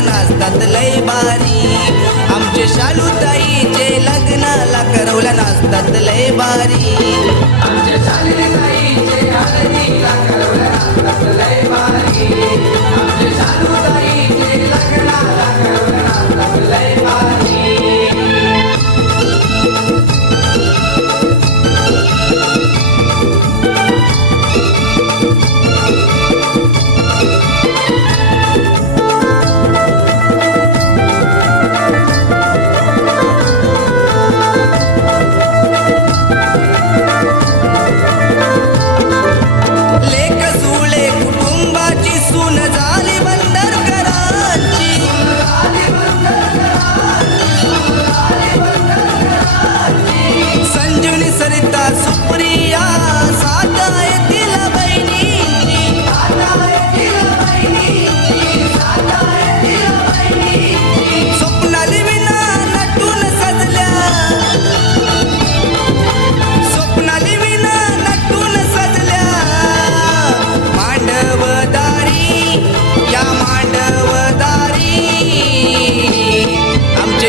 नाचतात लय बारी आमचे शालूताईचे लग्नाला करवल्या नाचतात लय बारी आमच्या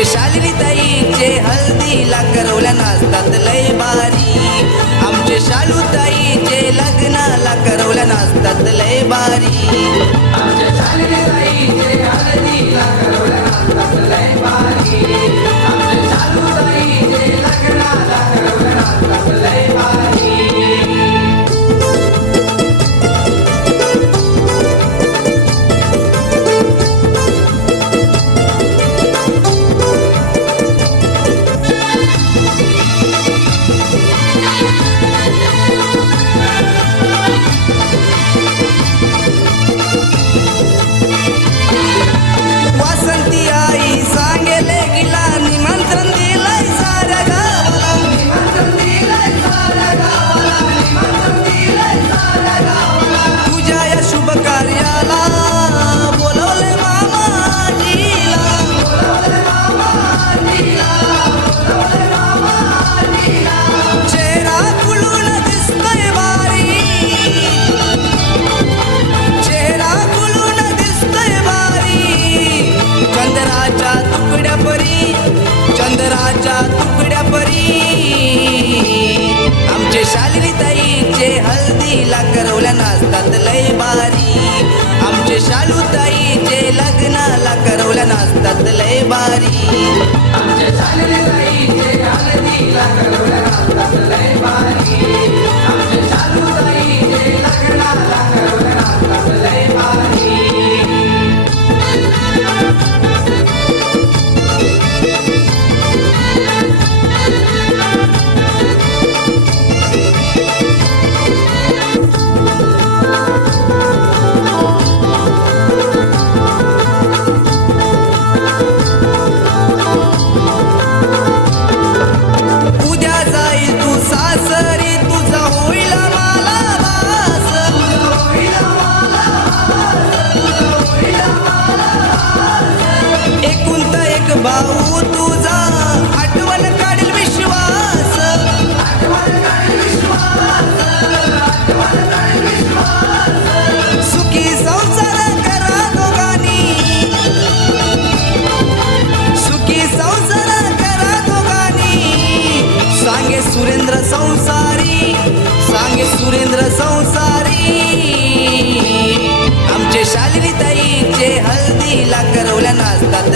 शालिनी ताईचे हल्दीला करवल्या नाचतात लय बारी आमचे शालू ताईचे लग्नाला करवल्या नाचतात लय बारी चंद्राच्या तुकड्या परी. आमचे शालिनी ताईचे हल्दीला करवल्या नाचतात लय बारी आमचे शालू ताईचे लग्नाला भाऊ तुझा आठवण काढील विश्वास. सुखी संसार करा दोघांनी. सुखी संसार करा दोघांनी. सांगे सुरेंद्र संसारी सांगे सुरेंद्र संसारी. आमचे शालिनी ताईचे हल्दीला करवल्या नाचतात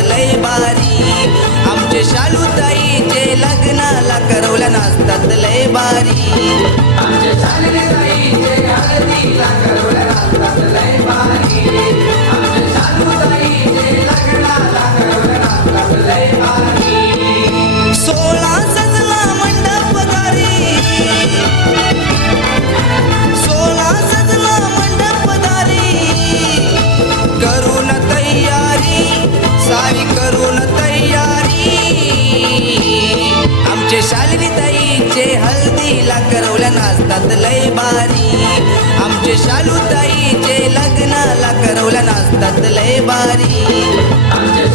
आमचे शालिनी ताईचे हल्दीला करवल्या नाचतात लय बारी आमचे शालू ताईचे लग्नाला करवल्या नाचतात लय बारी